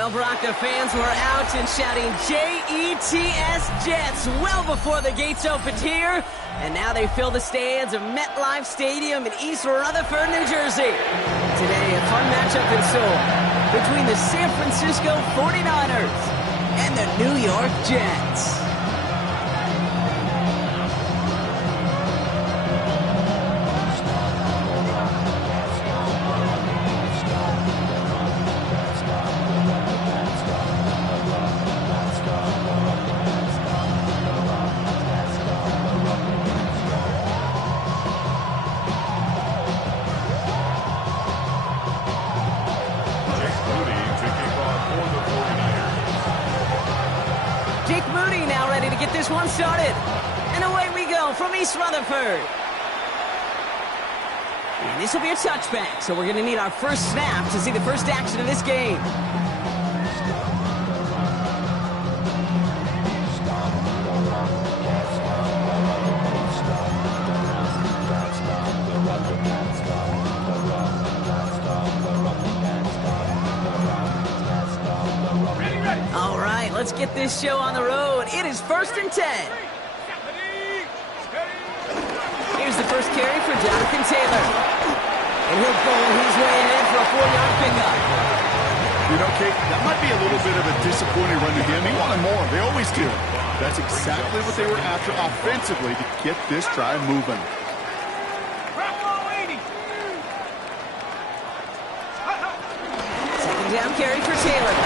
Well, Brock, the fans were out and shouting J-E-T-S, Jets, well before the gates opened here. And now they fill the stands of MetLife Stadium in East Rutherford, New Jersey. Today, a fun matchup in store between the San Francisco 49ers and the New York Jets. Get this one started. And away we go from East Rutherford. And this will be a touchback, so we're going to need our first snap to see the first action of this game. All right, let's get this show on the road. It is 1st and 10. Here's the first carry for Jonathan Taylor. And he'll go his way ahead for a 4-yard pickup. You know, Kate, that might be a little bit of a disappointing run to him. He wanted more. They always do. That's exactly what they were after offensively to get this drive moving. Second down carry for Taylor.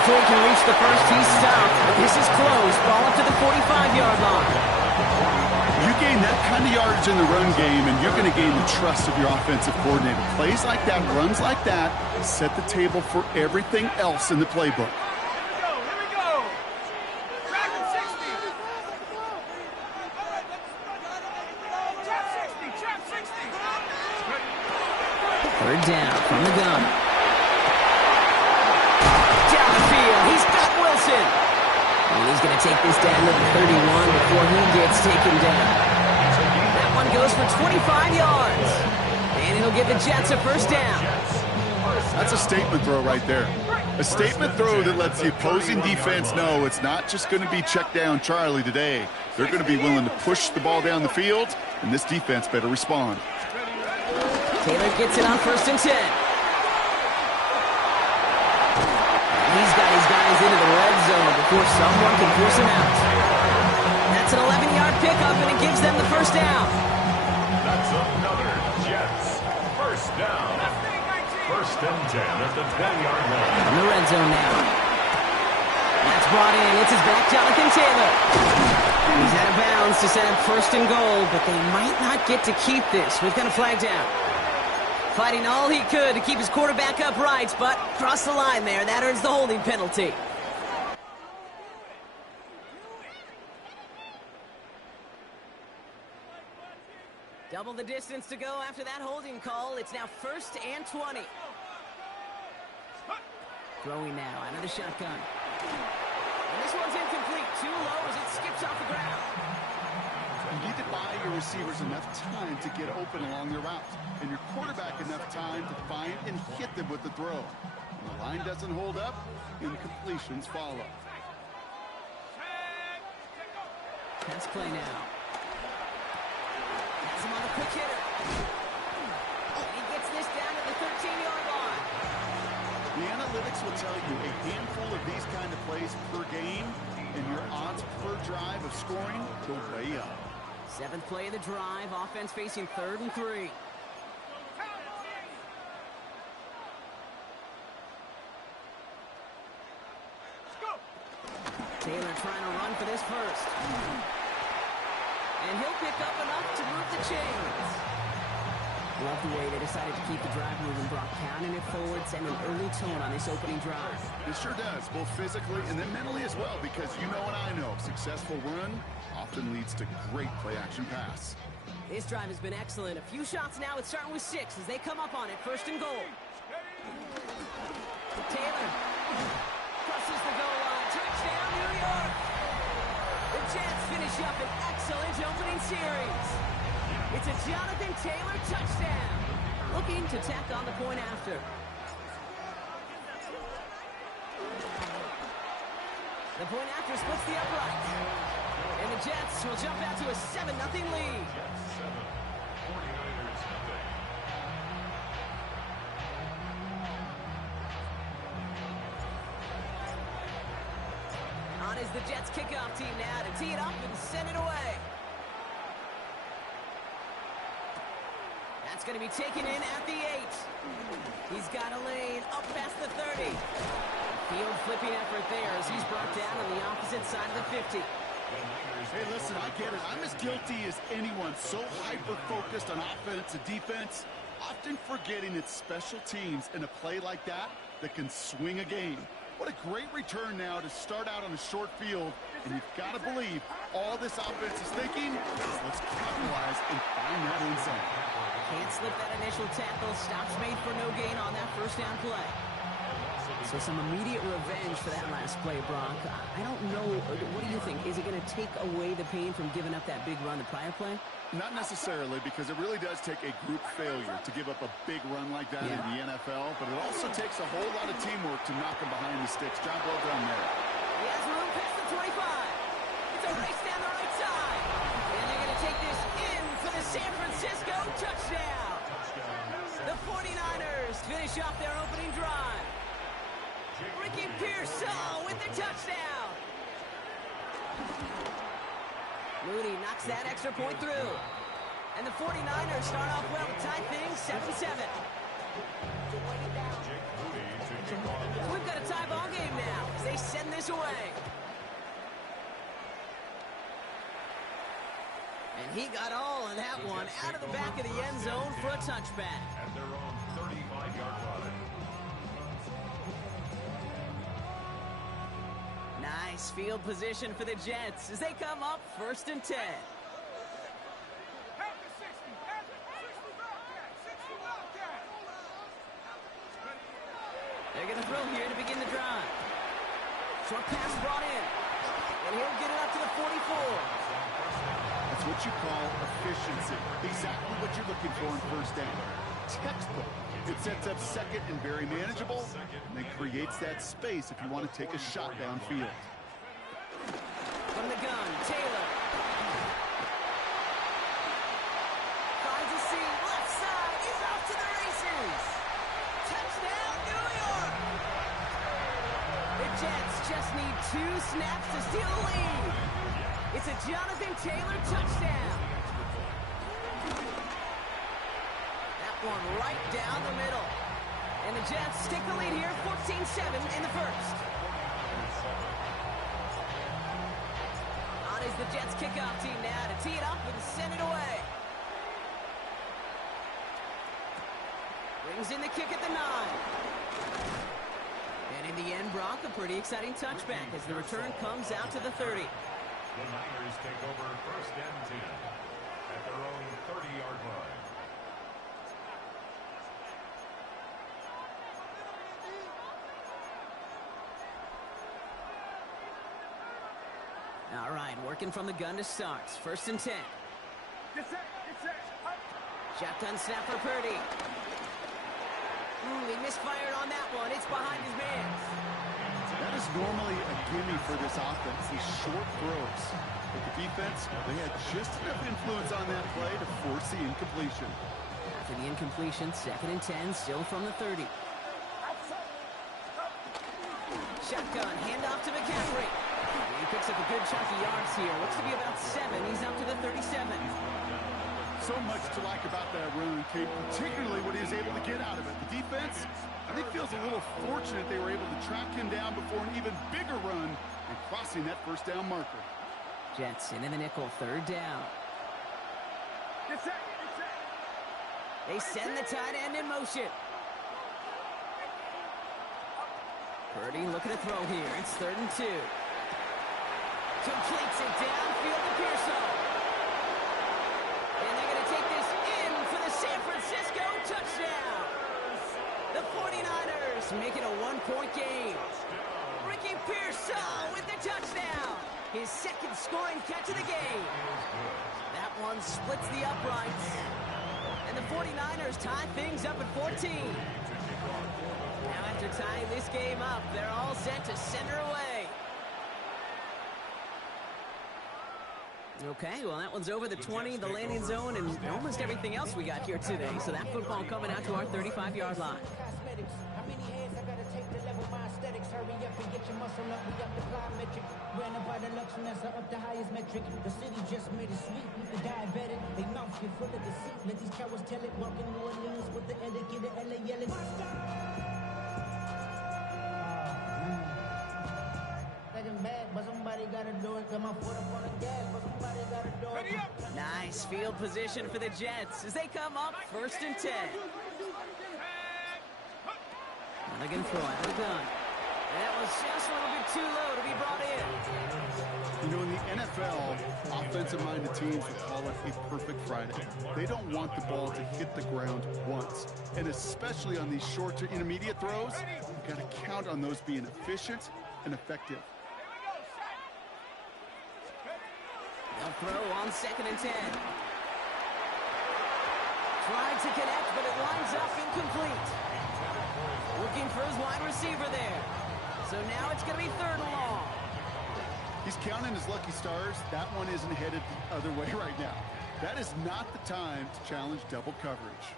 Before he can reach the first, he's stopped. But this is close. Ball up to the 45-yard line. You gain that kind of yardage in the run game, and you're going to gain the trust of your offensive coordinator. Plays like that, runs like that, set the table for everything else in the playbook. Here we go. Back at 60. Trap 60. Third down from the gun. He's got Wilson. And he's going to take this down to the 31 before he gets taken down. That one goes for 25 yards. And it'll give the Jets a first down. That's a statement throw right there. A statement throw that lets the opposing defense know it's not just going to be check down Charlie today. They're going to be willing to push the ball down the field, and this defense better respond. Taylor gets it on 1st and 10. He's got his guys into the red zone before someone can force him out. That's an 11-yard pickup, and it gives them the first down. That's another Jets first down. 1st and 10 at the 10-yard line. In the red zone now. That's brought in. It's his back, Jonathan Taylor. He's out of bounds to set up 1st and goal, but they might not get to keep this. We've got a flag down. Fighting all he could to keep his quarterback upright, but crossed the line there. That earns the holding penalty. Double the distance to go after that holding call. It's now 1st and 20. Throwing now out of the shotgun. And this one's incomplete. Too low as it skips off the ground. You need to buy your receivers enough time to get open along their routes, and your quarterback enough time to find and hit them with the throw. When the line doesn't hold up, incompletions follow. Pass play now. Has him on the quick hitter. And he gets this down to the 13-yard line. The analytics will tell you a handful of these kind of plays per game, and your odds per drive of scoring go way up. 7th play of the drive. Offense facing 3rd and 3. Taylor trying to run for this first. And he'll pick up enough to move the chains. Love the way they decided to keep the drive moving, Brock, pounding it forward, sending an early tone on this opening drive. It sure does, both physically and then mentally as well, because you know and I know, successful run often leads to great play-action pass. This drive has been excellent. A few shots now. It's starting with 6 as they come up on it. 1st and goal. Taylor crosses the goal line. Touchdown, New York. The Jets finish up an excellent opening series. It's a Jonathan Taylor touchdown. Looking to tack on the point after. The point after splits the upright. And the Jets will jump out to a 7-0 lead. Jets 7, 49ers nothing. On is the Jets kickoff team now to tee it up and send it away. That's going to be taken in at the 8. He's got a lane up past the 30. Field flipping effort there as he's brought down on the opposite side of the 50. Hey, listen, I get it. I'm as guilty as anyone. So hyper-focused on offense and defense, often forgetting it's special teams in a play like that that can swing a game. What a great return now to start out on a short field, and you've got to believe all this offense is thinking is let's capitalize and find that end zone. Can't slip that initial tackle. Stops made for no gain on that first down play. So some immediate revenge for that last play, Brock. I don't know. What do you think? Is it going to take away the pain from giving up that big run the prior play? Not necessarily, because it really does take a group failure to give up a big run like that in the NFL, but it also takes a whole lot of teamwork to knock them behind the sticks. Job well done there. He has room past the 25. It's a race down the right side. And they're going to take this in for the San Francisco touchdown. The 49ers finish off their opening drive. Ricky Pearsall with the touchdown. Mooney knocks that extra point through. And the 49ers start off well to tie things 7-7. So we've got a tie ball game now as they send this away. And he got all of that one out of the back of the end zone for a touchback. At their own 35-yard line. Nice field position for the Jets as they come up 1st and 10. Half the 60. Half the 60 Wildcat. 60 Wildcat. They're going to throw here to begin the drive. Short pass brought in. And he'll get it up to the 44. That's what you call efficiency. Exactly what you're looking for in first down. Textbook. It sets up second and very manageable, and then creates that space if you want to take a shot downfield. From the gun, Taylor. Finds a seam, left side, he's off to the races. Touchdown, New York! The Jets just need 2 snaps to steal the lead. It's a Jonathan Taylor touchdown. One right down the middle. And the Jets take the lead here, 14-7 in the first. On is the Jets kickoff team now to tee it up and send it away. Brings in the kick at the 9. And in the end, Brock, a pretty exciting touchback as the return comes out to the 30. The Niners take over 1st and 10 at their own 30-yard line. All right, working from the gun to start. 1st and 10. Get set. Get set. Shotgun snap for Purdy. He misfired on that one. It's behind his man. That is normally a gimme for this offense, these short throws. But the defense, they had just enough influence on that play to force the incompletion. After the incompletion, 2nd and 10, still from the 30. Shotgun, handoff to McCaffrey. He picks up a good chunk of yards here. Looks to be about 7. He's up to the 37. So much to like about that run, Kate, particularly what he was able to get out of it. The defense, I think, feels a little fortunate they were able to track him down before an even bigger run and crossing that first down marker. Jets into the nickel, 3rd down. Get set. Get set. They send the tight end in motion. Purdy looking to throw here. It's 3rd and 2. Completes it downfield to Pearsall. And they're going to take this in for the San Francisco touchdown. The 49ers make it a 1-point game. Ricky Pearsall with the touchdown. His 2nd scoring catch of the game. That one splits the uprights. And the 49ers tie things up at 14. Now after tying this game up, they're all set to send her away. Okay, well, that one's over the 20, the landing zone, and almost everything else we got here today. So that football coming out to our 35-yard line. Cosmetics. How many hands I gotta take to level my aesthetics? Hurry up and get your muscle up. We up the plyometric. Ran up by the luxury, that's up the highest metric. The city just made it sweet. We the diabetic. They mouth get full of deceit. Let these cowards tell it. Walking New Orleans with the etiquette of LA yelling. Bad, but somebody gotta do it. Got my foot up on the gas, but somebody gotta do it. Nice field position for the Jets as they come up 1st and 10. Now they're going to throw out of the gun. That was just a little bit too low to be brought in. You know, in the NFL, offensive-minded teams would call it a perfect Friday. They don't want the ball to hit the ground once. And especially on these short to intermediate throws, you've got to count on those being efficient and effective. They'll throw on 2nd and 10. Tried to connect, but it lines up incomplete. Looking for his wide receiver there. So now it's going to be 3rd and long. He's counting his lucky stars. That one isn't headed the other way right now. That is not the time to challenge double coverage.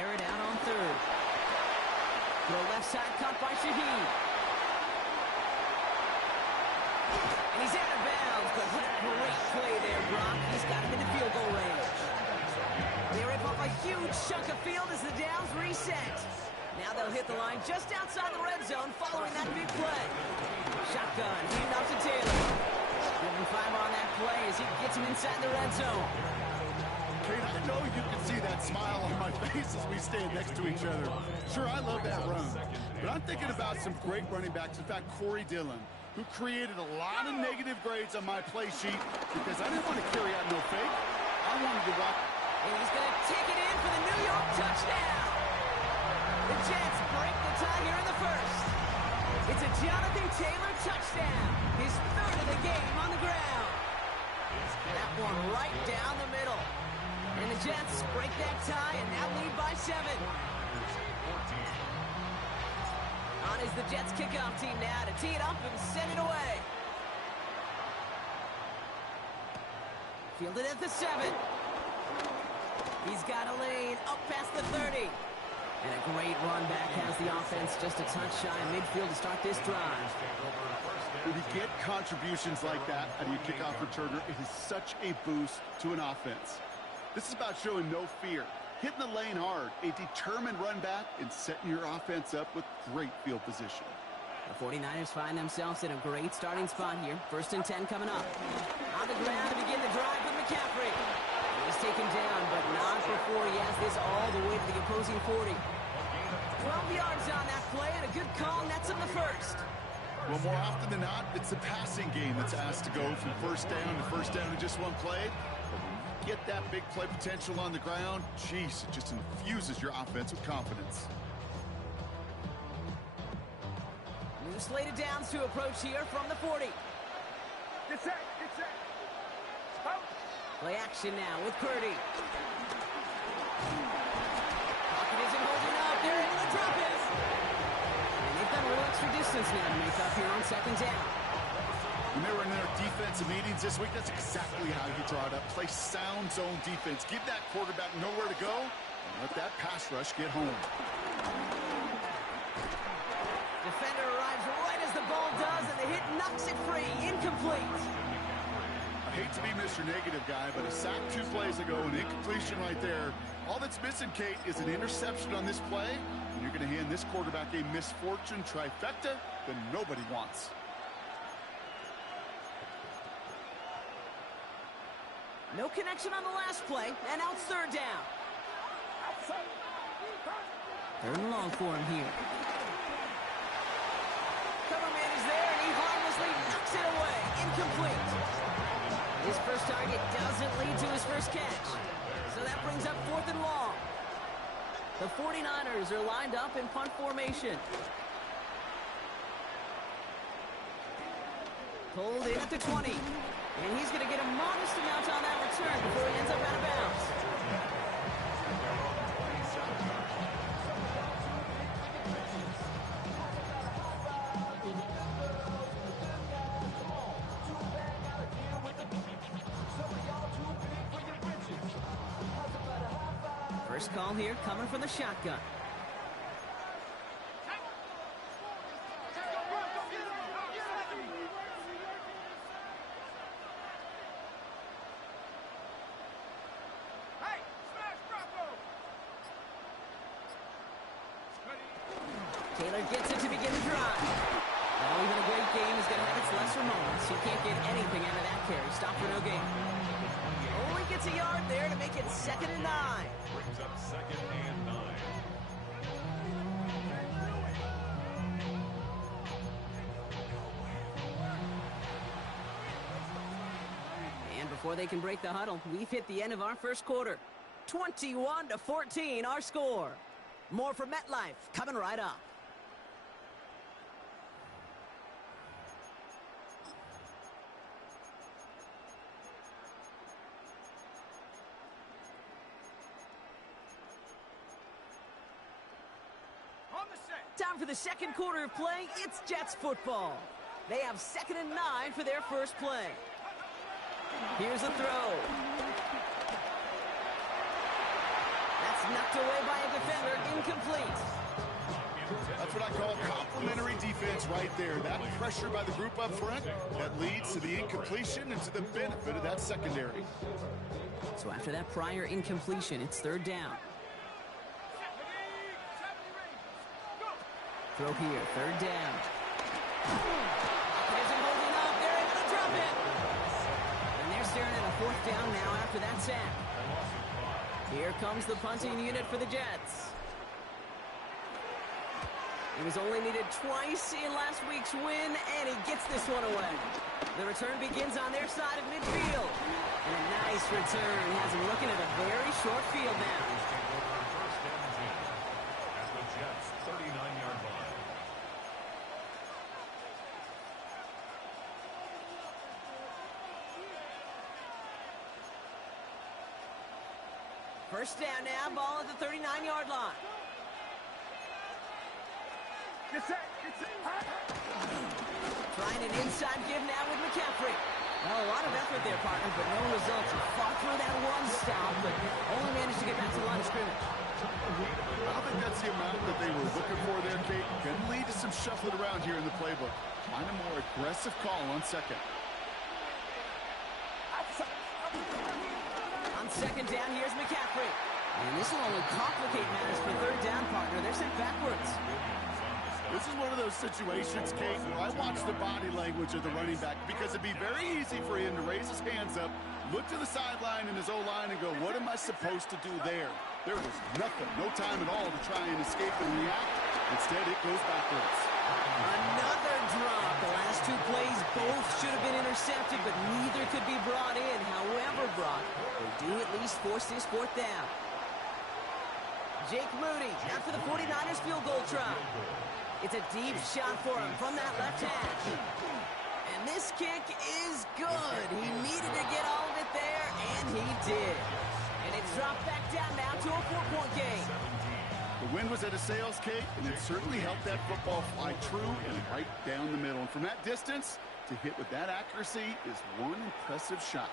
Air it out on 3rd. Throw left side, caught by Shaheed. And he's out of bounds, but what a great play there, Brock. He's got him in the field goal range. They rip off a huge chunk of field as the downs reset. Now they'll hit the line just outside the red zone following that big play. Shotgun, hand off to Taylor. Giving 5 on that play as he gets him inside the red zone. Kate, I know you can see that smile on my face as we stand next to each other. Sure, I love that run. But I'm thinking about some great running backs. In fact, Corey Dillon, who created a lot of negative grades on my play sheet because I didn't want to carry out no fake. I wanted to walk. And he's going to take it in for the New York touchdown. The Jets break the tie here in the 1st. It's a Jonathan Taylor touchdown. His 3rd of the game on the ground. That one right down the middle. And the Jets break that tie and now lead by 7. On is the Jets kickoff team now to tee it up and send it away. Fielded at the 7. He's got a lane up past the 30. And a great run back has the offense just a touch shy of midfield to start this drive. When you get contributions like that out of your kickoff returner, it is such a boost to an offense. This is about showing no fear, hitting the lane hard, a determined run back, and setting your offense up with great field position. The 49ers find themselves in a great starting spot here. 1st and 10 coming up. On the ground to begin the drive with McCaffrey. He's taken down, but not before he has this all the way to the opposing 40. 12 yards on that play, and a good call nets him the 1st. Well, more often than not, it's the passing game that's asked to go from 1st down to 1st down in just one play. Get that big play potential on the ground, geez, it just infuses your offense with confidence. New slated downs to approach here from the 40. Get set, get set. Out. Play action now with Purdy. Pocket isn't holding up. They're able to drop it. And they've got a little extra distance now to make up here on 2nd down. When they were in their defensive meetings this week, that's exactly how you draw it up. Play sound zone defense. Give that quarterback nowhere to go, and let that pass rush get home. Defender arrives right as the ball does, and the hit knocks it free. Incomplete. I hate to be Mr. Negative guy, but a sack 2 plays ago, an incompletion right there. All that's missing, Kate, is an interception on this play, and you're going to hand this quarterback a misfortune trifecta that nobody wants. No connection on the last play, and now it's 3rd down. 3rd and long for him here. Coverman is there, and he harmlessly knocks it away. Incomplete. His first target doesn't lead to his first catch. So that brings up 4th and long. The 49ers are lined up in punt formation. Pulled in at the 20. And he's going to get a modest amount on that return before he ends up out of bounds. First call here coming from the shotgun. Taylor gets it to begin the drive. Now, even a great game is going to have its lesser moments. He can't get anything out of that carry. Stop for no gain. Only gets a yard there to make it 2nd and 9. Brings up 2nd and 9. And before they can break the huddle, we've hit the end of our first quarter. 21-14, our score. More from MetLife coming right up. Time for the second quarter of play. It's Jets football. They have 2nd and 9 for their first play. Here's a throw. That's knocked away by a defender, incomplete. That's what I call complimentary defense right there. That pressure by the group up front, that leads to the incompletion and to the benefit of that secondary. So after that prior incompletion, it's 3rd down. Throw here, 3rd down. Isn't holding up. They're able to drop it. And they're staring at a 4th down now after that sack. Here comes the punting unit for the Jets. He was only needed twice in last week's win, and he gets this one away. The return begins on their side of midfield. And a nice return has him looking at a very short field now. At the Jets' 39-yard line. First down now, ball at the 39-yard line. Trying an inside give now with McCaffrey. Well, a lot of effort there, partner, but no results. He fought through that one stop, but only managed to get back to the line of scrimmage. I don't think that's the amount that they were looking for there, Kate. Can lead to some shuffling around here in the playbook. Find a more aggressive call on 2nd. On 2nd down, here's McCaffrey. And this will only complicate matters for 3rd down, partner. They're sent backwards. This is one of those situations, Kate, where I watch the body language of the running back because it'd be very easy for him to raise his hands up, look to the sideline in his O-line and go, what am I supposed to do there? There was nothing, no time at all to try and escape and react. Instead, it goes backwards. Another drop. The last 2 plays both should have been intercepted, but neither could be brought in. However brought, they do at least force this 4th down. Jake Moody after the 49ers field goal try. It's a deep shot for him from that left hash. And this kick is good. He needed to get all of it there, and he did. And it's dropped back down now to a 4-point game. The wind was at a sails, Kate, and it certainly helped that football fly true and right down the middle. And from that distance, to hit with that accuracy is one impressive shot.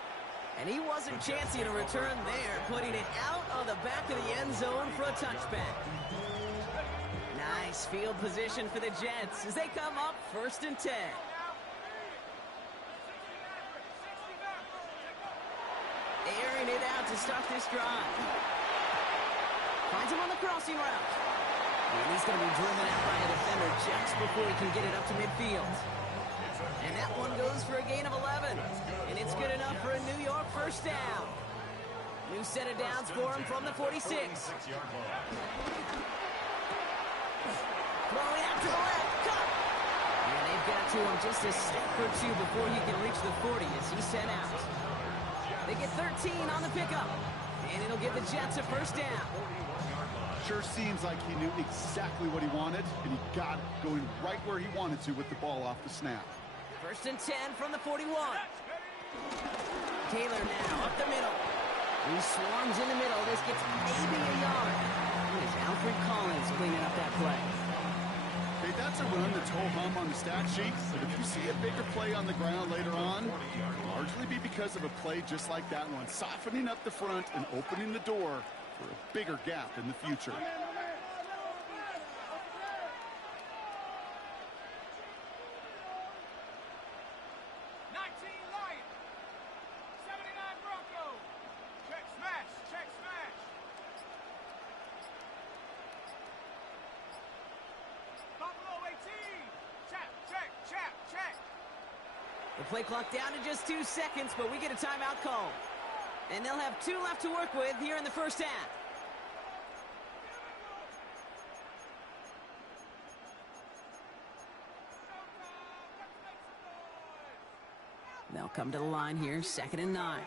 And he wasn't chancing a return there, putting it out on the back of the end zone for a touchback. Nice field position for the Jets as they come up 1st and 10. Airing it out to start this drive. Finds him on the crossing route. And he's going to be driven out by a defender just before he can get it up to midfield. And that one goes for a gain of 11. And it's good enough for a New York 1st down. New set of downs for him from the 46. Throwing out to the left. Cut. And they've got to him just a step or 2 before he can reach the 40 as he's sent out. They get 13 on the pickup. And it'll give the Jets a 1st down. Sure seems like he knew exactly what he wanted, and he got it going right where he wanted to with the ball off the snap. 1st and 10 from the 41. Taylor now up the middle. He swarms in the middle. This gets maybe a yard. It's Alfred Collins cleaning up that play. Hey, that's a run that's ho-hum on the stat sheet, but if you see a bigger play on the ground later on, it'll largely be because of a play just like that one, softening up the front and opening the door for a bigger gap in the future. 19 Lions. 79 Broncos. Check smash. Check smash. Buffalo 18. Check. The play clock down to just 2 seconds, but we get a timeout call. And they'll have 2 left to work with here in the first half. They'll come to the line here, 2nd and 9.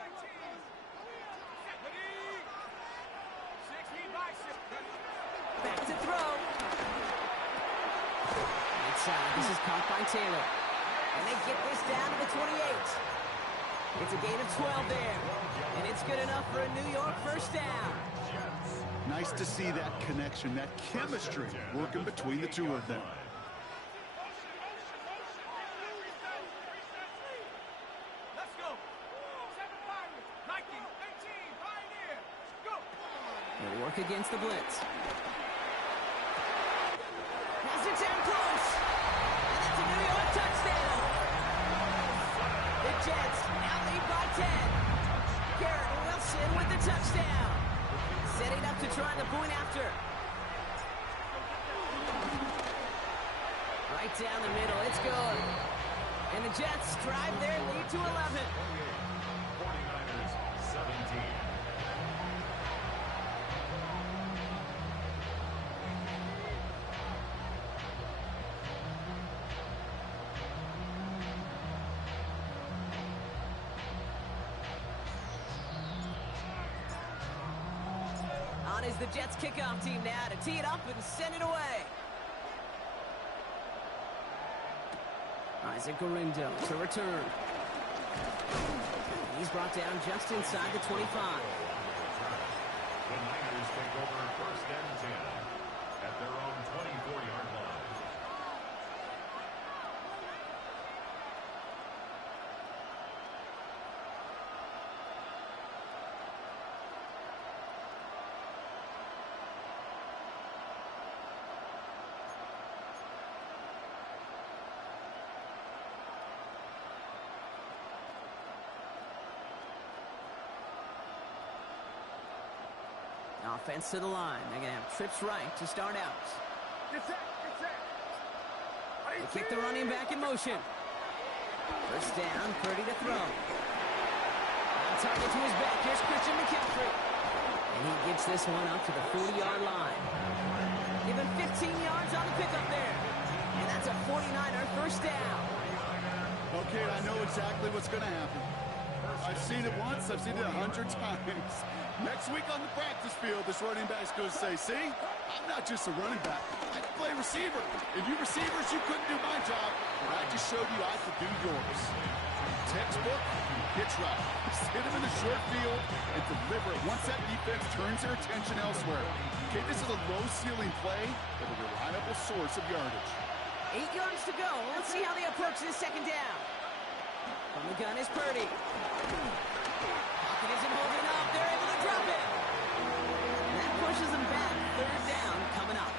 Back to throw. Inside, this is caught by Taylor. And they get this down to the 28. It's a gain of 12 there. And it's good enough for a New York first down. Nice to see that connection, that chemistry working between the two of them. Let's go. 7 Pirates. Nike 18 Pioneer. Go. They'll work against the blitz. Pass it down close. And that's a New York touchdown. The Jets now lead by 10. Garrett Wilson with the touchdown. Setting up to try the point after. Right down the middle. It's good. And the Jets drive their lead to 11. 49ers 17. On is the Jets kickoff team now to tee it up and send it away. Isaac Gorindo to return. He's brought down just inside the 25. The Niners take over 1st and 10 at their own 24-yard line. Offense to the line. They're going to have trips right to start out. Get set. They kick the running back in motion. First down, Purdy to throw. On target to his back. Here's Christian McCaffrey. And he gets this one up to the 40-yard line. Given 15 yards on the pickup there. And that's a 49er first down. Okay, I know exactly what's going to happen. I've seen it once, I've seen it 100 times. Next week on the practice field, this running back's going to say, see, I'm not just a running back, I can play receiver. And you receivers, you couldn't do my job, but I just showed you I could do yours. Textbook, pitch route. Hit him in the short field and deliver it once that defense turns their attention elsewhere. Okay, this is a low-ceiling play, but a reliable source of yardage. 8 yards to go. Let's see how they approach this second down. From the gun is Purdy. Pocket isn't holding up. They're able to drop it. And that pushes them back. 3rd down coming up.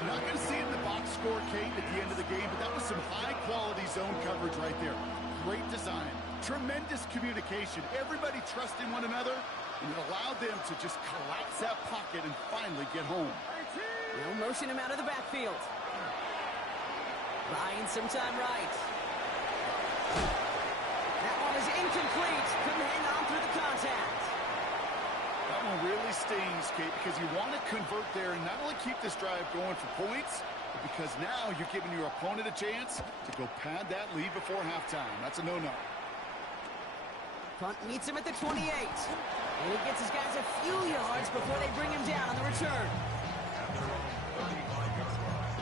You're not going to see it in the box score, Kate, at the end of the game, but that was some high-quality zone coverage right there. Great design. Tremendous communication. Everybody trusting one another, and it allowed them to just collapse that pocket and finally get home. They'll motion him out of the backfield. Buying some time right. That one is incomplete. Couldn't hang on through the contact. That one really stings, Kate, because you want to convert there and not only keep this drive going for points, but because now you're giving your opponent a chance to go pad that lead before halftime. That's a no-no. Punt meets him at the 28. And he gets his guys a few yards before they bring him down on the return. At their own 35-yard line.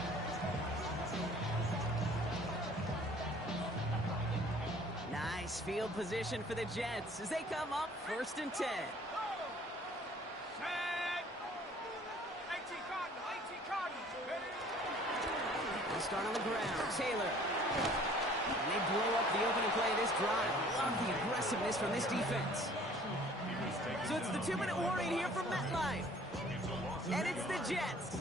Nice field position for the Jets as they come up 1st and 10. Set. 18 Cardinals. 18 Cardinals. Ready? They start on the ground. Taylor. And they blow up the opening play of this drive. Love the aggressiveness from this defense. So it's the 2-minute warning here from MetLife. And it's the Jets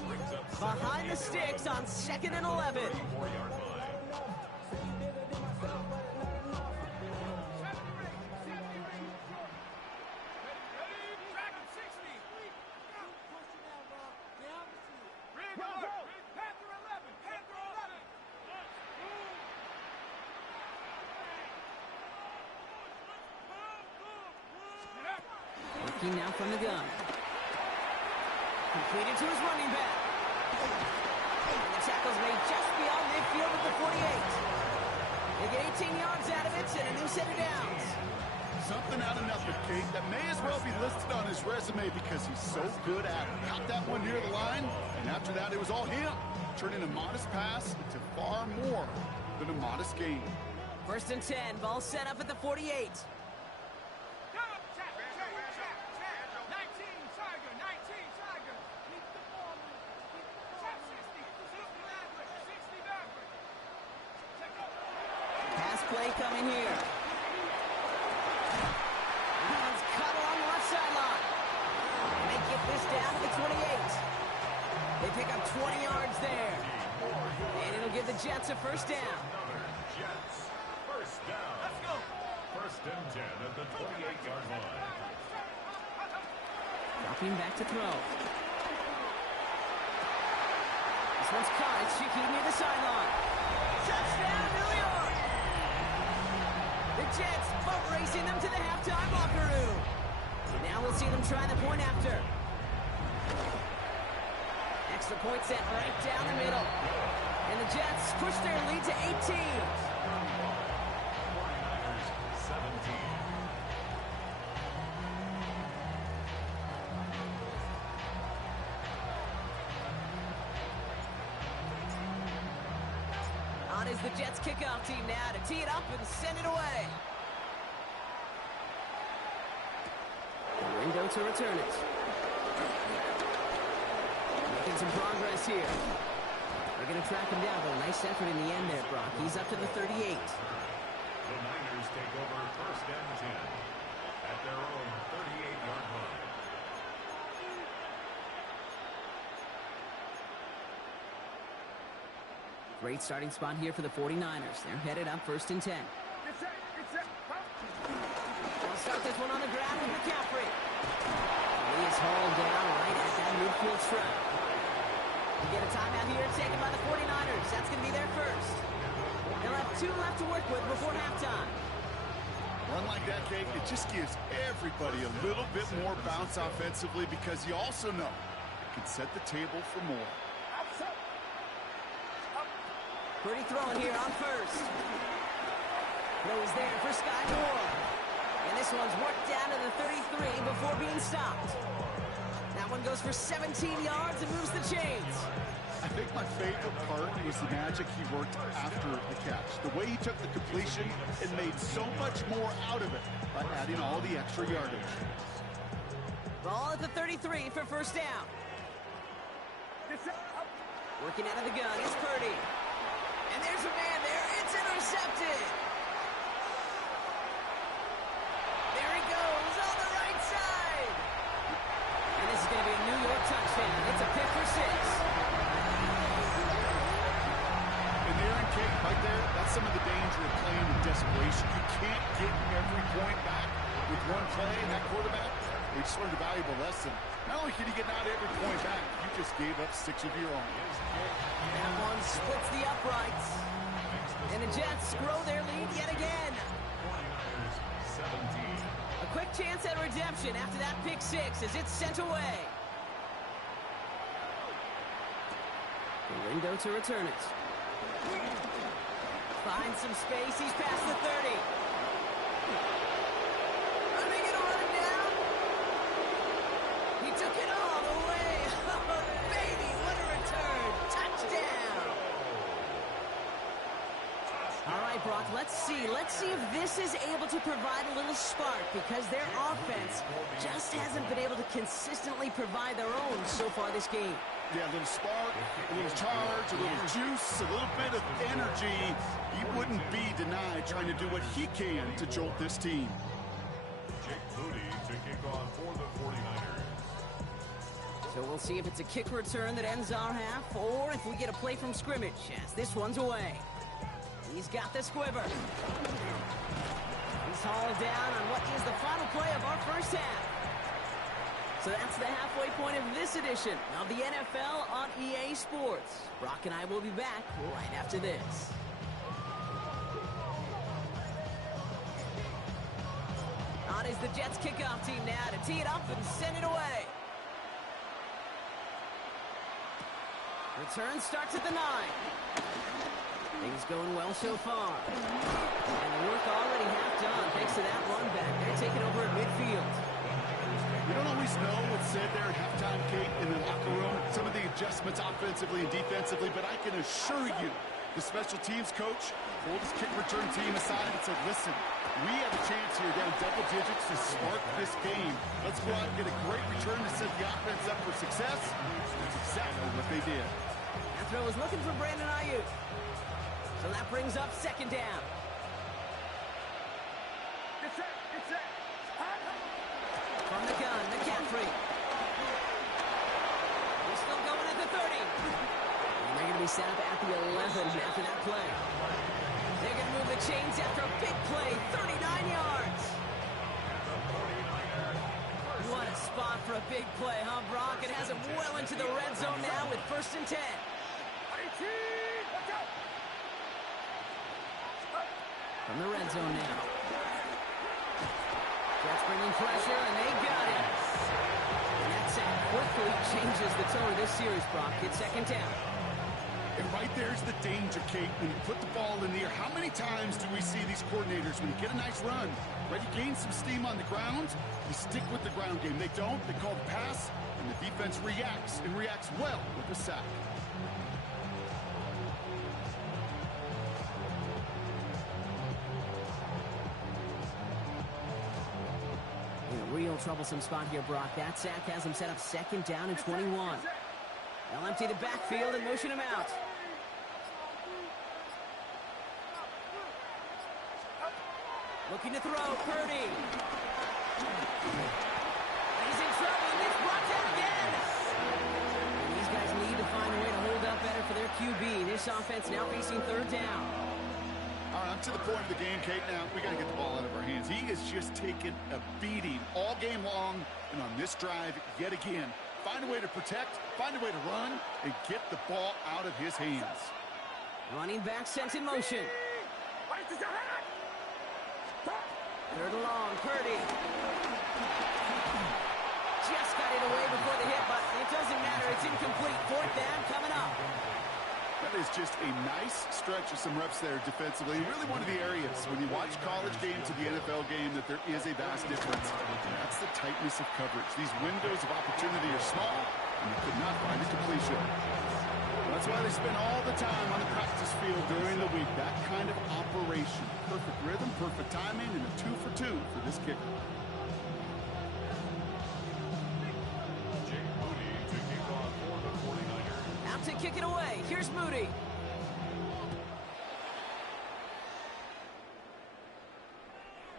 behind the sticks on 2nd and 11. Working now from the gun. Completed to his running back. And the tackle's made just beyond midfield at the 48. They get 18 yards out of it and a new set of downs. Something out of nothing, Kate. That may as well be listed on his resume because he's so good at it. Caught that one near the line, and after that it was all him. Turning a modest pass into far more than a modest gain. 1st and 10, ball set up at the 48. Play coming here. One's cut along the left sideline. And they get this down to the 28. They pick up 20 yards there. And it'll give the Jets a 1st down. Jets, 1st down. Let's go. 1st and 10 at the 28-yard line. Dropping back to throw. This one's caught. It's Shaquille near the sideline. Touchdown, New York! The Jets boat racing them to the halftime locker room. Now we'll see them try the point after. Extra point set right down the middle. And the Jets push their lead to 18. 49ers, 17. On is the Jets kickoff team now to tee it up and send it away. Window to return it. Making some progress here. They're going to track him down, but a nice effort in the end there, Brock. He's up to the 38. The Niners take over 1st and 10 at their own 38-yard line. Great starting spot here for the 49ers. They're headed up 1st and 10. They'll start this one on the ground with McCaffrey. He is hauled down right at that midfield stripe. We get a timeout here taken by the 49ers. That's going to be their 1st. They'll have 2 left to work with before halftime. Run like that, Kate, it just gives everybody a little bit more bounce offensively because you also know it can set the table for more. Pretty throwing here on 1st. Throws there for Sky Moore. And this one's worked down to the 33 before being stopped. That one goes for 17 yards and moves the chains. I think my favorite part was the magic he worked after the catch. The way he took the completion and made so much more out of it by adding all the extra yardage. Ball at the 33 for 1st down. Working out of the gun is Purdy. And there's a man there. It's intercepted. There he goes on the right side. And this is going to be a New York touchdown. It's a pick for 6. And there and Kate, right there, that's some of the danger of playing with desperation. You can't get every point back with one play, and that quarterback, they just learned a valuable lesson. Not only can you get not every point back, you just gave up 6 of your own. That one splits the uprights. And the Jets grow their lead yet again. 49ers, 17. A quick chance at redemption after that pick 6 as it's sent away. The window to return it. Finds some space. He's past the 30. Are they going to run him down? He took it all the way. Oh, baby, what a return. Touchdown. All right, Brock, let's see. Let's see if this is able to provide a little spark, because their offense just hasn't been able to consistently provide their own so far this game. Yeah, a little spark, a little charge, a little juice, a little bit of energy. He wouldn't be denied trying to do what he can to jolt this team. Jake Moody to kick off for the 49ers. So we'll see if it's a kick return that ends our half, or if we get a play from scrimmage, as this one's away. He's got the squiver. He's hauled down on what is the final play of our first half. So that's the halfway point of this edition of the NFL on EA Sports. Brock and I will be back right after this. On is the Jets kickoff team now to tee it up and send it away. Return starts at the 9. Things going well so far. And the work already half done thanks to that run back. They're taking over at midfield. We don't always know what's said there at halftime, Kate, in the locker room. Some of the adjustments offensively and defensively, but I can assure you, the special teams coach pulled his kick return team aside and said, listen, we have a chance here down double digits to spark this game. Let's go out and get a great return to set the offense up for success. That's exactly what they did. That throw was looking for Brandon Ayuk. So that brings up second down. Get set, get set. From the gun, McCaffrey. He's still going at the 30. And they're going to be set up at the 11 after that play. They're going to move the chains after a big play, 39 yards. What a spot for a big play, huh, Brock? It has him well into the red zone now with 1st and 10. From the red zone now. Jets bringing pressure, and they got it. And that sack quickly changes the tone of this series, Brock. It's second down. And right there's the danger, Kate. When you put the ball in the air, how many times do we see these coordinators, when you get a nice run, right, you gain some steam on the ground, you stick with the ground game. They don't. They call the pass, and the defense reacts, and reacts well with the sack. Real troublesome spot here, Brock. That sack has him set up second down and 21. They'll empty the backfield and motion him out. Looking to throw, Purdy. He's in trouble, and gets brought down again. And these guys need to find a way to hold up better for their QB. This offense now facing third down. All right, I'm to the point of the game, Kate. Now, we got to get the ball out of our hands. He has just taken a beating all game long, and on this drive, yet again. Find a way to protect, find a way to run, and get the ball out of his hands. Running back sent in motion. Third and long, Purdy. Just got it away before the hit, but it doesn't matter. It's incomplete. Fourth down coming up. That is just a nice stretch of some reps there defensively. Really one of the areas when you watch college game to the NFL game that there is a vast difference. And that's the tightness of coverage. These windows of opportunity are small, and you could not find a completion. That's why they spend all the time on the practice field during the week. That kind of operation. Perfect rhythm, perfect timing, and a 2-for-2 for this kicker. Jake Moody to kick off for the 49ers. Out to kick it away. Here's Moody.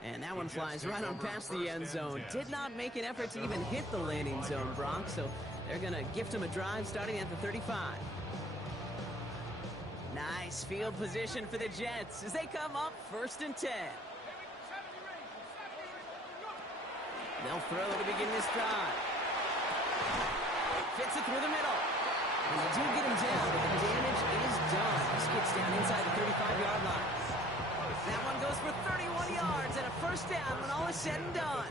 And that one flies right on past the end zone. Did not make an effort to even hit the landing zone, Brock. So they're going to gift him a drive starting at the 35. Nice field position for the Jets as they come up 1st and 10. They'll throw to begin this drive. Fits it through the middle. And they do get him down, but the damage is done. This gets down inside the 35-yard line. That one goes for 31 yards and a 1st down when all is said and done.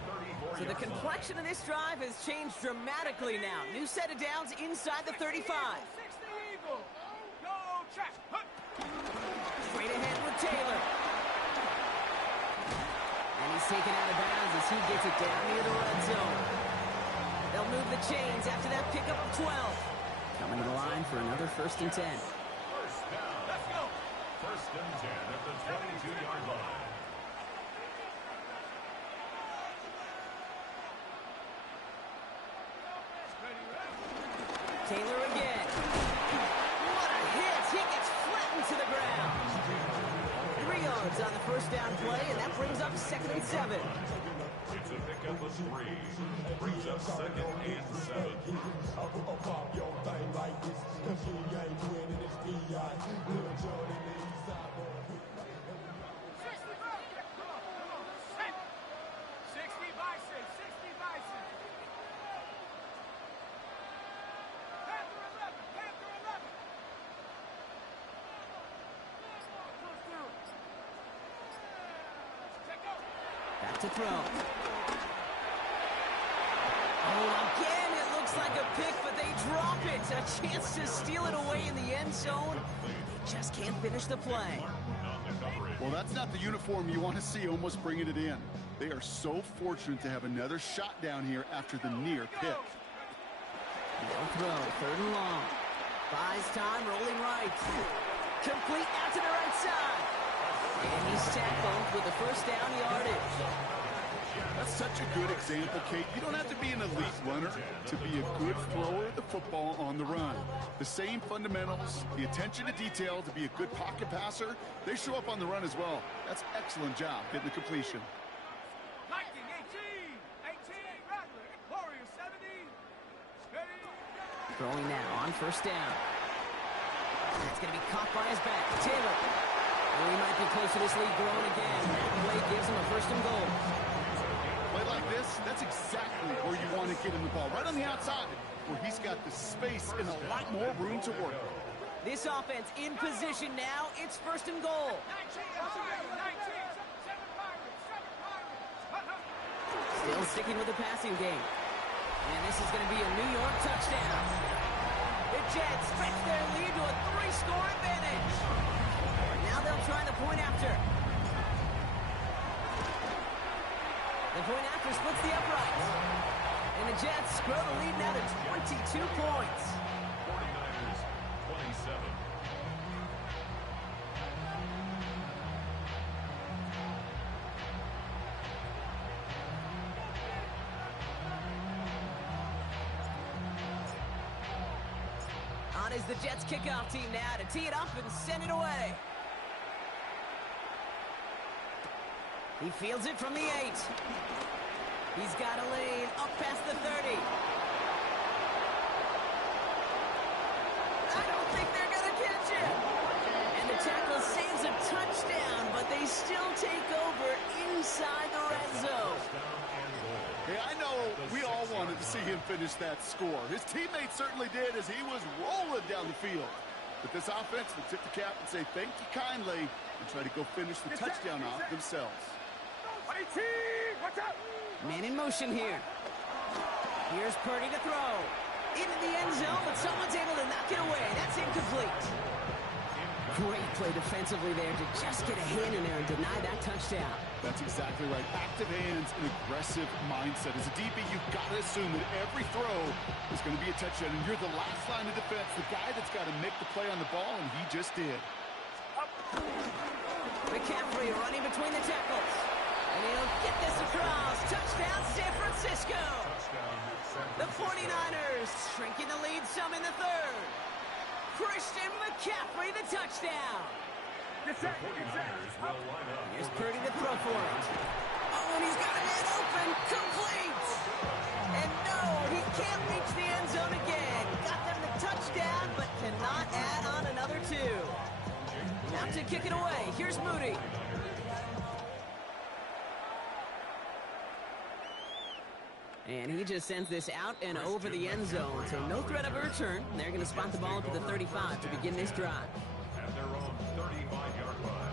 So the complexion of this drive has changed dramatically now. New set of downs inside the 35. Straight ahead with Taylor. And he's taken out of bounds as he gets it down near the red zone. They'll move the chains after that pickup of 12. Coming to the line for another 1st and 10. First down. Let's go. 1st and 10 at the 22-yard line. Taylor again. What a hit! He gets flattened to the ground. 3 yards on the first down play, and that brings up 2nd and 7. It's a pickup of 3. Brings up 2nd and 7. Back to throw. Oh, again, it looks like a pick, but they drop it. A chance to steal it away in the end zone. Just can't finish the play. Well, that's not the uniform you want to see almost bringing it in. They are so fortunate to have another shot down here after the near pick. No throw, 3rd and long. Buys time, rolling right. Complete out to the right side. And he's tackled with the first down yardage. That's such a good example, Kate. You don't have to be an elite runner to be a good thrower of the football on the run. The same fundamentals, the attention to detail to be a good pocket passer, they show up on the run as well. That's an excellent job getting the completion. Viking 18, 18, Rattler, Warrior 70. Ready, go. Throwing now on first down. It's going to be caught by his back. Taylor. Oh, he might be close to this lead growing again. That play gives him a 1st and goal. Play like this, that's exactly where you want to get him the ball. Right on the outside, where he's got the space and a lot more room to work. This offense in position now. It's 1st and goal. 19, 7 Pirates. Still sticking with the passing game. And this is going to be a New York touchdown. The Jets stretch their lead to a 3-score advantage. Now they'll try the point after. The point after splits the uprights. And the Jets grow the lead now to 22 points. 49ers, 27. On is the Jets kickoff team now to tee it up and send it away. He fields it from the 8. He's got a lane up past the 30. I don't think they're going to catch it. And the tackle saves a touchdown, but they still take over inside the red zone. Hey, I know we all wanted to see him finish that score. His teammates certainly did as he was rolling down the field. But this offense will tip the cap and say thank you kindly and try to go finish the touchdown off themselves. Man in motion here. Here's Purdy to throw. Into the end zone, but someone's able to knock it away. That's incomplete. Great play defensively there to just get a hand in there and deny that touchdown. That's exactly right. Active hands and aggressive mindset. As a DB, you've got to assume that every throw is going to be a touchdown, and you're the last line of defense, the guy that's got to make the play on the ball, and he just did. McCaffrey running between the tackles. And he'll get this across. Touchdown, San Francisco. The 49ers shrinking the lead some in the 3rd. Christian McCaffrey, the touchdown. The 49ers will line up. Here's Purdy to throw for it. Oh, and he's got a man open. Complete. And no, he can't reach the end zone again. Got them the touchdown, but cannot add on another 2. Now to kick it away. Here's Moody. And he just sends this out and over the end zone. So no threat of a return. They're going to spot the ball up to the 35 to begin this drive. At their own 35-yard line.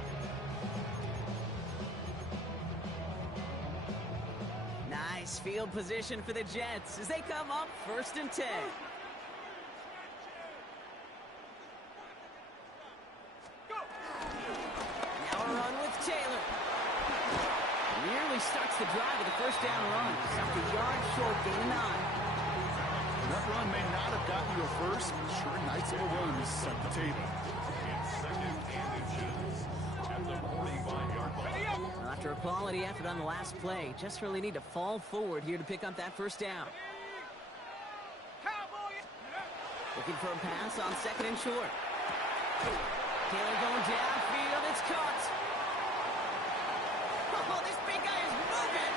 Nice field position for the Jets as they come up 1st and 10. Now a run with Taylor. Nearly starts the drive with a 1st down run. Stopped a yard short, gain 9. That run may not have gotten you a first, but sure nice little run to set the table. It's 2nd and inches at the 49 After a quality effort on the last play, just really need to fall forward here to pick up that first down. Looking for a pass on second and short. Taylor going downfield. It's caught. Oh, this big guy is moving.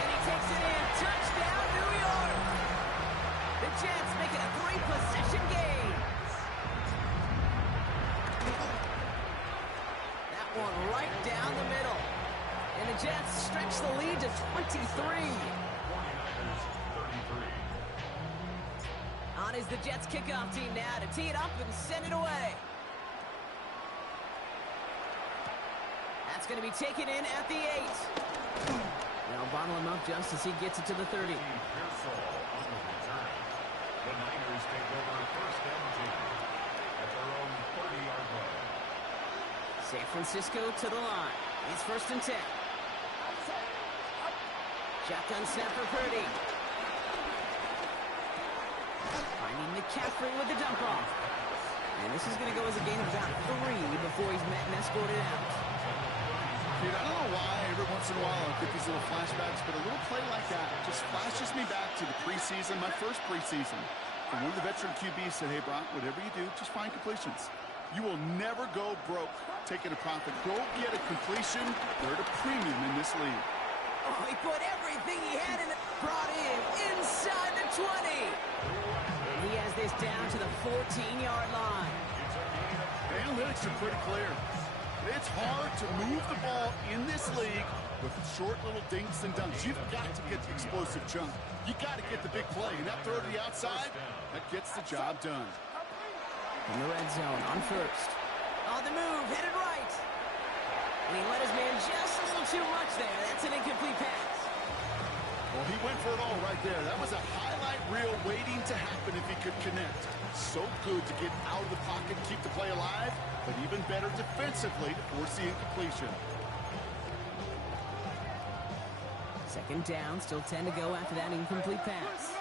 And he takes it in. Touchdown, New York. The Jets make it a 3-possession game. That one right down the middle. And the Jets stretch the lead to 23. 49ers 33. On is the Jets kickoff team now to tee it up and send it away. That's going to be taken in at the 8. Now bottle him up just as he gets it to the 30. Pearsall on the return. The Niners take over first and 10 at their own 30-yard line. San Francisco to the line. It's first and 10. Shotgun snap for Purdy. Finding McCaffrey with the dump off. And this is going to go as a gain of about 3 before he's met and escorted out. Dude, I don't know why every once in a while I get these little flashbacks, but a little play like that just flashes me back to the preseason, my first preseason. And one of the veteran QBs said, hey, Brock, whatever you do, just find completions. You will never go broke taking a profit. Go get a completion. They're at a premium in this league. Oh, he put everything he had in it. Brought in inside the 20. And he has this down to the 14-yard line. The analytics are pretty clear. It's hard to move the ball in this league with short little dinks and dunks. You've got to get the explosive jump. You got to get the big play. And that throw to the outside, that gets the job done. In the red zone on first. On the move, headed right. And he let his man just a little too much there. That's an incomplete pass. Well, he went for it all right there. That was a highlight reel waiting to happen if he could connect. So good to get out of the pocket, keep the play alive, but even better defensively to force the incompletion. Second down, still 10 to go after that incomplete pass.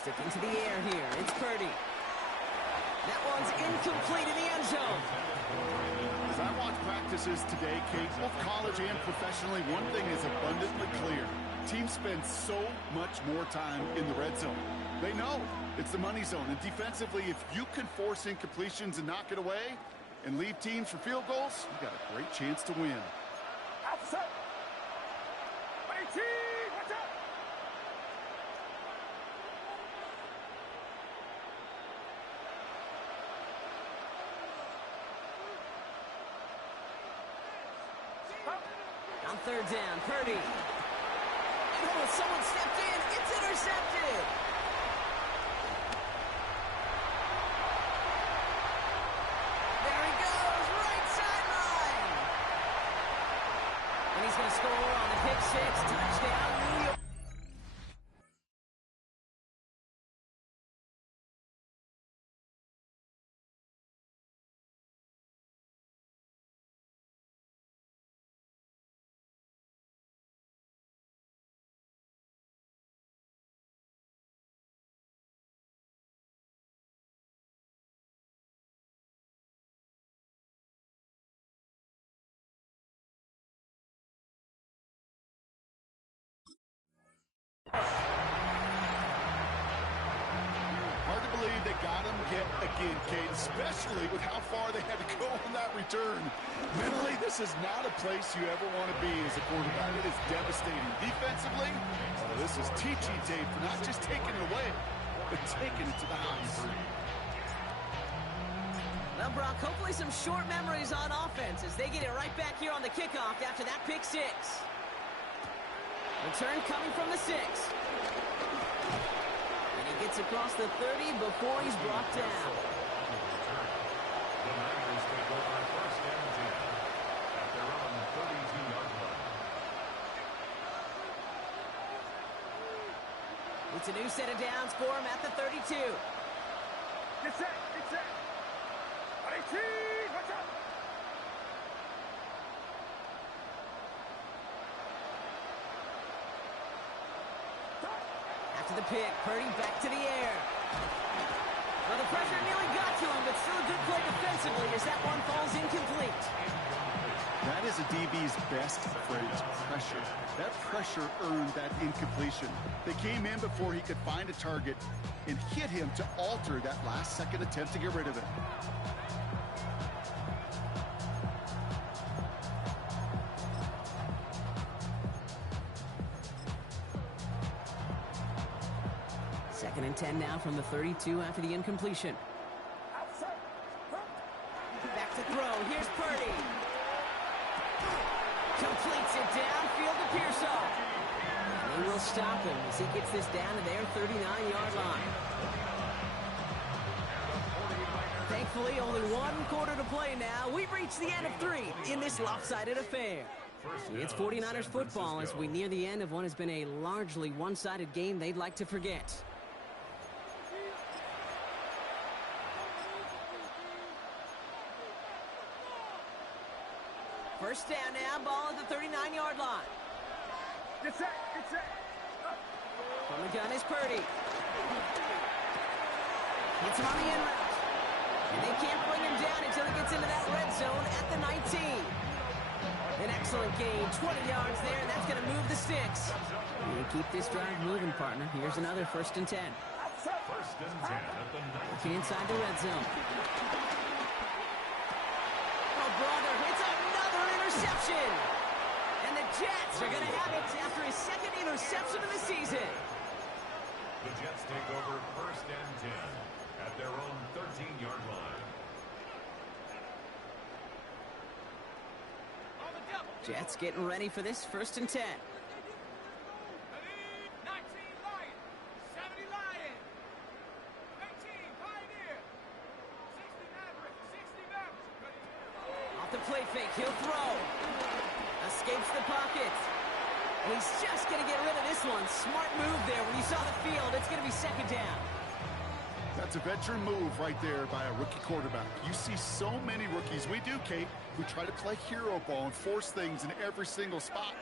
Sticking to the air here, it's Purdy. That one's incomplete in the end zone. As I watch practices today, Kate, both college and professionally, one thing is abundantly clear. Teams spend so much more time in the red zone. They know it's the money zone. And defensively, if you can force incompletions and knock it away and leave teams for field goals, you got a great chance to win. Outside. 18, watch out. On third down, Purdy. Oh, someone stepped in. It's intercepted. There he goes, right sideline. And he's going to score on the pick six. Touchdown, New York. Hard to believe they got him yet again, Kate, especially with how far they had to go on that return. Mentally, this is not a place you ever want to be as a quarterback. It is devastating. Defensively, this is teaching tape for not just taking it away, but taking it to the house. Well, Brock, hopefully some short memories on offense as they get it right back here on the kickoff after that pick six. Return coming from the 6. And he gets across the 30 before he's brought down. The Niners take over first and 10 at their own 32-yard line. It's a new set of downs for him at the 32. Get set, get set. 18, watch out. After the pick, Purdy back to the air. Well, the pressure nearly got to him, but still a good play defensively as that one falls incomplete. DB's best phrase, pressure. That pressure earned that incompletion. They came in before he could find a target and hit him to alter that last-second attempt to get rid of it. Second and 10 now from the 32 after the incompletion. Back to throw. Here's Purdy. Completes it downfield to Pearsall. And they will stop him as he gets this down to their 39-yard line. Thankfully, only one quarter to play now. We've reached the end of 3 in this lopsided affair. It's 49ers football as we near the end of what has been a largely one-sided game they'd like to forget. First down now, ball at the 39-yard line. Get set, get set. From the gun is Purdy. Hits him on the in route. And they can't bring him down until he gets into that red zone at the 19. An excellent gain, 20 yards there, and that's going to move the sticks. You keep this drive moving, partner. Here's another first and 10. First and 10 at the 19. Looking inside the red zone. Oh, brother, it's another interception. And the Jets are going to have it after his second interception of the season. The Jets take over first and 10 at their own 13-yard line. Jets getting ready for this first and 10. 19 Lion, 70 Lion, 18 Pioneer, 60 Maverick, 60 Maverick. Off the play fake, he'll throw. Escapes the pocket. And he's just going to get rid of this one. Smart move there. When you saw the field, it's going to be second down. That's a veteran move right there by a rookie quarterback. You see so many rookies, we do, Kate, who try to play hero ball and force things in every single spot.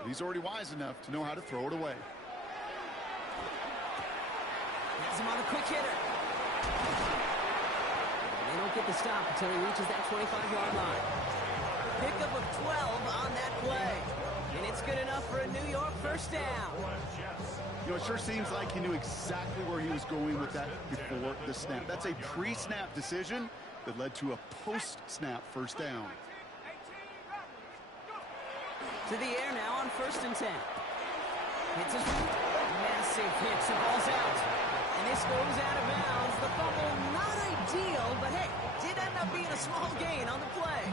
But he's already wise enough to know how to throw it away. Has him on a quick hitter. And they don't get the stop until he reaches that 25-yard line. Pickup of 12 on that play. And it's good enough for a New York first down. You know, it sure seems like he knew exactly where he was going with that before the snap. That's a pre-snap decision that led to a post-snap first down. To the air now on first and 10. Hits his massive hit, so ball's out. And this goes out of bounds. The fumble, not ideal, but hey, did end up being a small gain on the play.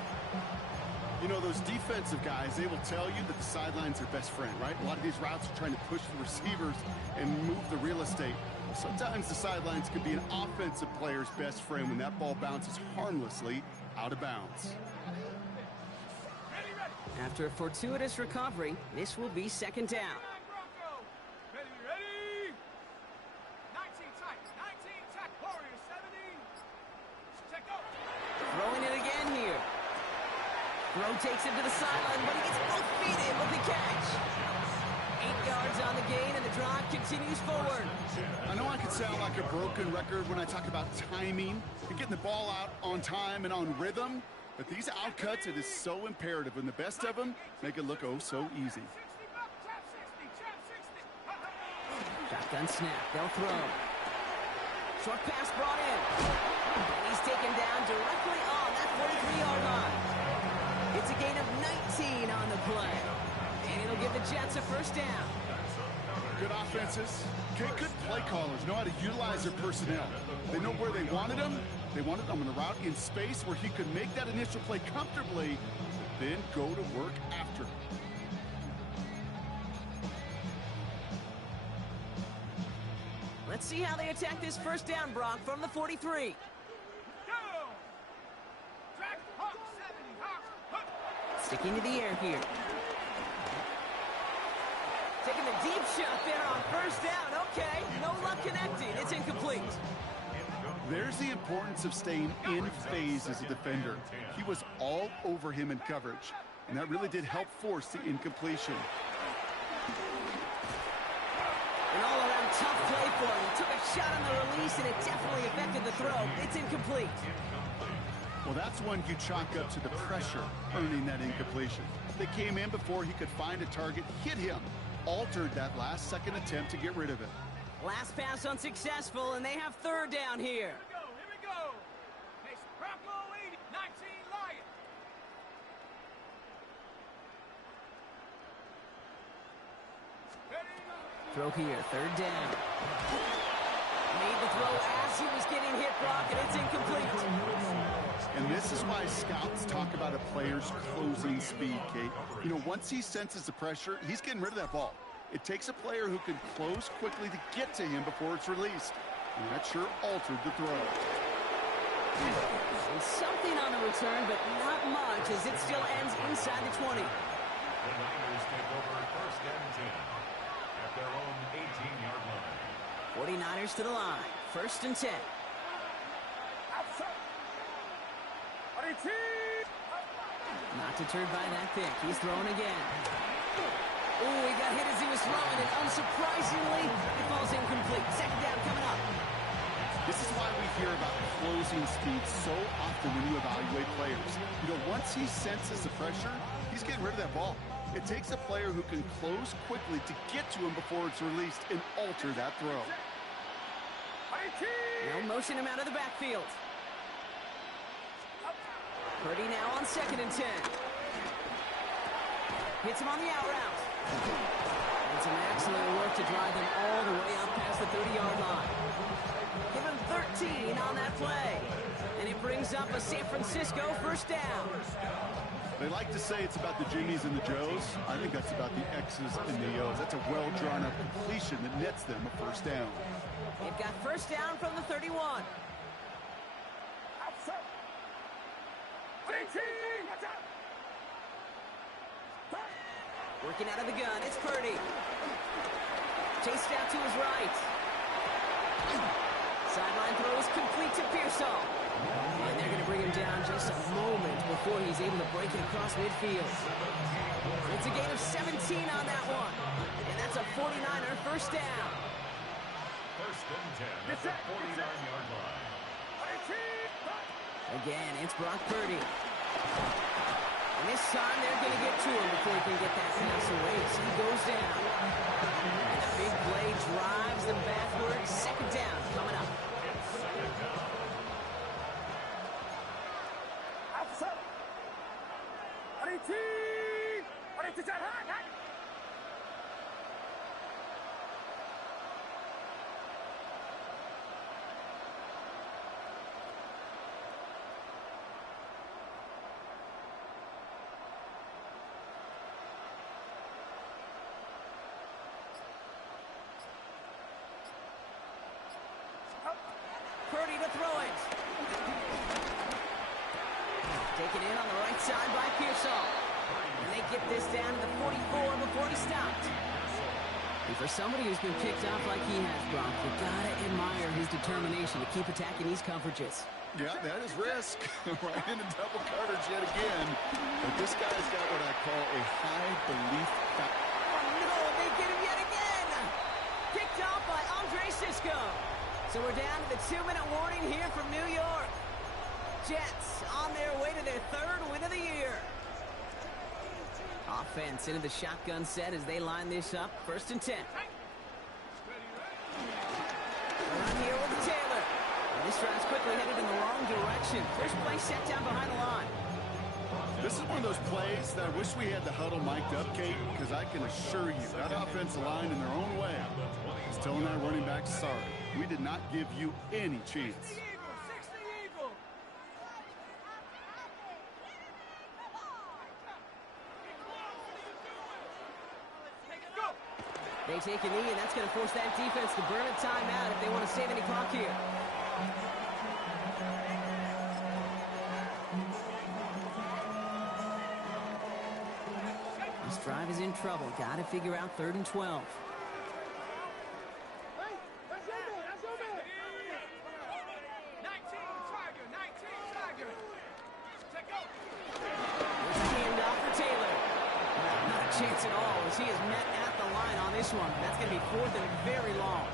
You know, those defensive guys, they will tell you that the sideline's their best friend, right? A lot of these routes are trying to push the receivers and move the real estate. Sometimes the sidelines can be an offensive player's best friend when that ball bounces harmlessly out of bounds. After a fortuitous recovery, this will be second down. Ready, ready. 19 tight, 19 tight. Warrior 70. Check out. Throwing it again here. Throw takes him to the sideline, but he gets both feet in with the catch. 8 yards on the gain, and the drive continues forward. I know I can sound like a broken record when I talk about timing and getting the ball out on time and on rhythm, but these outcuts, it is so imperative, and the best of them make it look oh so easy. Shotgun snap, they'll throw. Short pass brought in. And he's taken down directly on that 43-yard line. It's a gain of 19 on the play. And it'll give the Jets a first down. Good offenses. Okay, good play callers know how to utilize their personnel. They know where they wanted them. They wanted them on a route in space where he could make that initial play comfortably, but then go to work after. Let's see how they attack this first down, Brock, from the 43. Go! Track, Hawk 70, Hawk, Hawk. Sticking to the air here. Taking the deep shot there on first down. Okay, no luck connecting. It's incomplete. There's the importance of staying in phase as a defender. He was all over him in coverage, and that really did help force the incompletion. An all-around tough play for him. He took a shot on the release, and it definitely affected the throw. It's incomplete. Well, that's one you chalk up to the pressure earning that incompletion. They came in before he could find a target, hit him, altered that last-second attempt to get rid of it. Last pass unsuccessful, and they have third down here. Here we go. Mason Bronco 80, 19 Lion. Throw here, third down. Made the throw as he was getting hit, Brock, and it's incomplete. And this is why scouts talk about a player's closing speed, Kate. You know, once he senses the pressure, he's getting rid of that ball. It takes a player who can close quickly to get to him before it's released. And that sure altered the throw. And something on the return, but not much, as it still ends inside the 20. The Niners take over first and 10 at their own 18-yard line. 49ers to the line. First and 10. Not deterred by that pick. He's throwing again. Oh, he got hit as he was throwing, and unsurprisingly, it falls incomplete. Second down coming up. This is why we hear about closing speed so often when you evaluate players. You know, once he senses the pressure, he's getting rid of that ball. It takes a player who can close quickly to get to him before it's released and alter that throw. They'll motion him out of the backfield. Purdy now on second and 10. Hits him on the out route. And some excellent work to drive them all the way up past the 30-yard line. Give him 13 on that play. And it brings up a San Francisco first down. They like to say it's about the Jimmies and the Joes. I think that's about the X's and the O's. That's a well-drawn-up completion that nets them a first down. They've got first down from the 31. Working out of the gun, it's Purdy. Chased out to his right. Sideline throw is complete to Pearsall. And they're going to bring him down just a moment before he's able to break it across midfield. It's a gain of 17 on that one. And that's a 49er first down. First and 10 at the 49-yard line. Again, it's Brock Purdy. And this time they're going to get to him before he can get that pass away. So he goes down. And a big play drives them backwards. Second down coming up. Second down. Purdy to throw it. Taken in on the right side by Pearsall. And they get this down to the 44 before he stopped. And for somebody who's been picked off like he has, Brock, you gotta admire his determination to keep attacking these coverages. Yeah, that is risk. Right into double coverage yet again. But this guy's got what I call a high belief factor. Oh, no, they get him yet again. Picked off by Andre Sisco. So we're down to the 2-minute warning here from New York. Jets on their way to their third win of the year. Offense into the shotgun set as they line this up. First and 10. Run here with Taylor. And this drive's quickly headed in the wrong direction. First play set down behind the line. This is one of those plays that I wish we had the huddle mic'd up, Kate, because I can assure you that offensive line in their own way is telling our running back, sorry, we did not give you any chance. They take a knee, and that's going to force that defense to burn a timeout if they want to save any clock here. This drive is in trouble. Got to figure out 3rd and 12. Chance at all as he is met at the line on this one. That's going to be 4th and very long.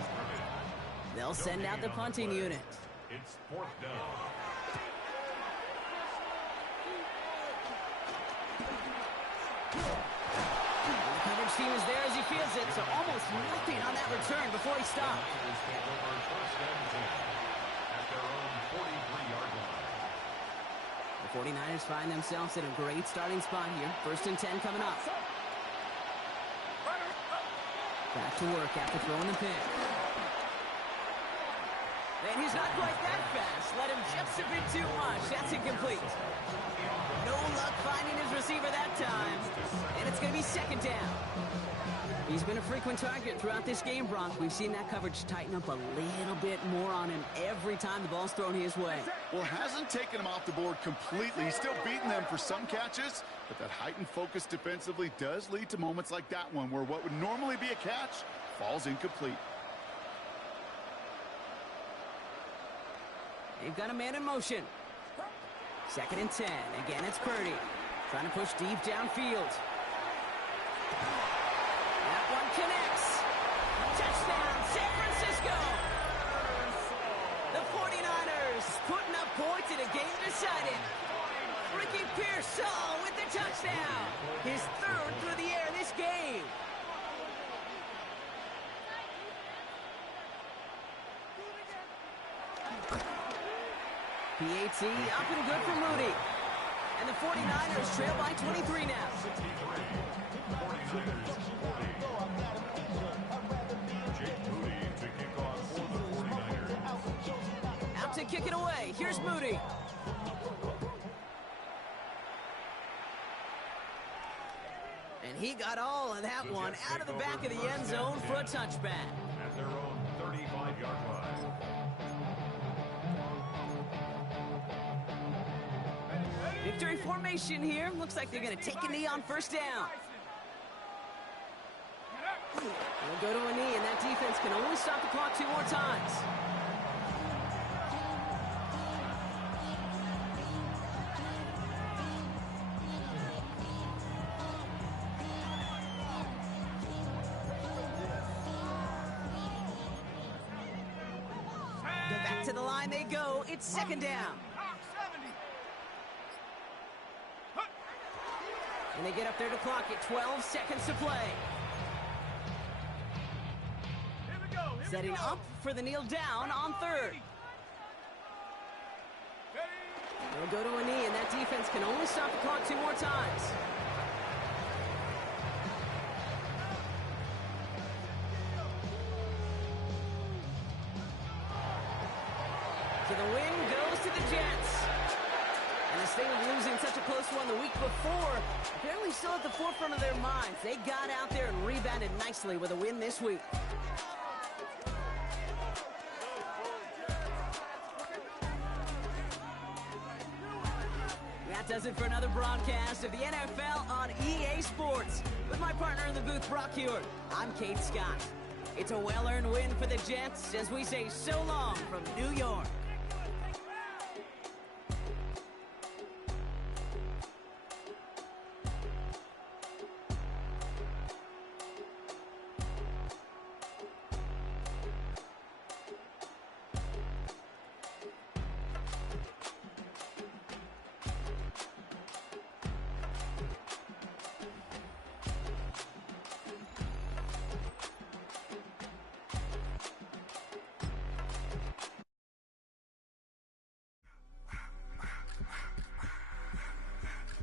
They'll send out the punting unit. It's 4th down. so almost nothing on that return before he stopped. Niners take over first and 10 at their own 43-yard line. The 49ers find themselves in a great starting spot here. First and 10 coming up. Back to work after throwing the pick. And he's not quite that fast. Let him just a bit too much. That's incomplete. No luck finding his receiver that time. And it's going to be second down. He's been a frequent target throughout this game, Bronk. We've seen that coverage tighten up a little bit more on him every time the ball's thrown his way. Well, hasn't taken him off the board completely. He's still beating them for some catches, but that heightened focus defensively does lead to moments like that one where what would normally be a catch falls incomplete. They've got a man in motion. Second and 10. Again, it's Purdy. Trying to push deep downfield. That one connects. Touchdown, San Francisco. The 49ers putting up points in a game decided. Ricky Pearsall with the touchdown. His third through the air this game. PAT up and good for Moody. And the 49ers trail by 23 now. 49ers 40. Jake Moody to kick off for the 49ers. Out to kick it away. Here's Moody. And he got all of that one out of the back of the end zone for a touchback. At their own 35-yard line. Victory formation here. Looks like they're going to take a knee on first down. They'll go to a knee, and that defense can only stop the clock 2 more times. Back to the line they go. It's second down. And they get up there to clock it. 12 seconds to play. Setting up for the kneel down on third. They'll go to a knee, and that defense can only stop the clock 2 more times. So the win goes to the Jets. And the sting of losing such a close one the week before, apparently still at the forefront of their minds. They got out there and rebounded nicely with a win this week. That does it for another broadcast of the NFL on EA Sports. With my partner in the booth, Brock Hewitt, I'm Kate Scott. It's a well-earned win for the Jets as we say so long from New York.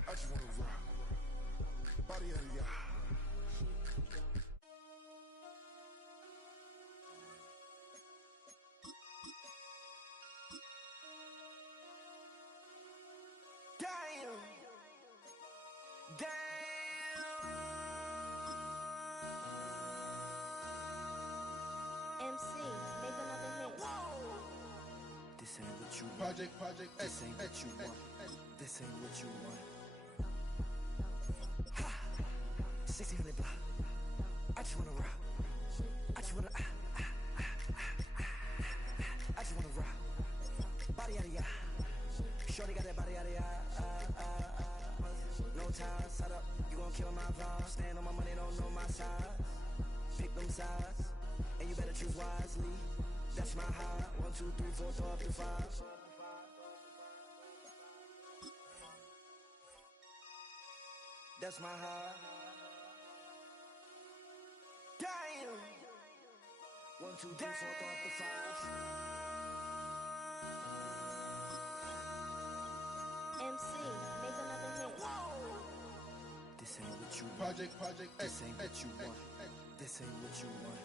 I just wanna rock. Body out of y'all. Damn. MC, make another hit. This ain't what you want. Project, This ain't what you want. This ain't what you want. Ha! 1600 block. I just wanna rock. I just wanna. I just wanna rock. Body out of ya. Shorty got that body out of ya. No time, set up. You gon' kill my vibe. Stand on my money, don't know my size. Pick them sides, and you better choose wisely. That's my high. 1, 2, 3, 4, throw up to 5. That's my high. Damn. Damn. 1, 2, 3, 4, throw up the 5. MC, make another hit. Whoa. This ain't what you want. Project This ain't what you want. This ain't what you want.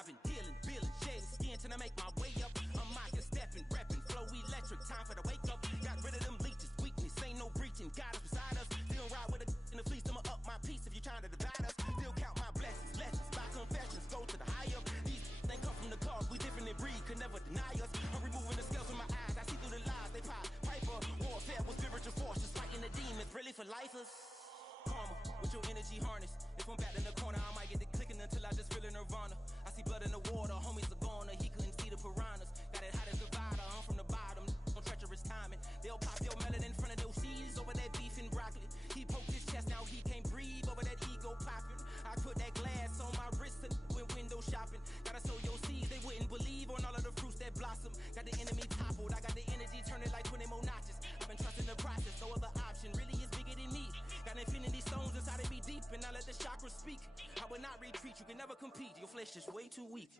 I've been dealing, billing, shedding skin till I make my way up. I'm mocking, stepping, repping, flow electric, time for the wake up. Got rid of them leeches, weakness, ain't no breaching. God is beside us, still ride with a in the fleece. I'ma up my piece if you're trying to divide us. Still count my blessings, lessons, by confessions, go to the higher. These ain't come from the cause, we different in breed, could never deny us. I'm removing the scales from my eyes, I see through the lies, they pop. Piper, warfare with spiritual force, just fighting the demons, really for lifers. Karma, with your energy harness. If I'm back in the corner, I might get it clicking until I just feel a nirvana. I see blood in the water, homies are goner. He couldn't see the piranhas. Got it hot as divider, I'm from the bottom. On treacherous timing, they'll pop your melon in front of those seeds over that beef and broccoli. He poked his chest, now he can't breathe over that ego popping. I put that glass on my wrist and went window shopping. Gotta sow your seeds, they wouldn't believe on all of the fruits that blossom. Got the enemy toppled, I got the energy turning like 20 more notches. I've been trusting the process, no other option really is bigger than me. Got infinity stones inside of me deep, and I let the chakras speak. I will not retreat, you can never compete, your flesh is way too weak.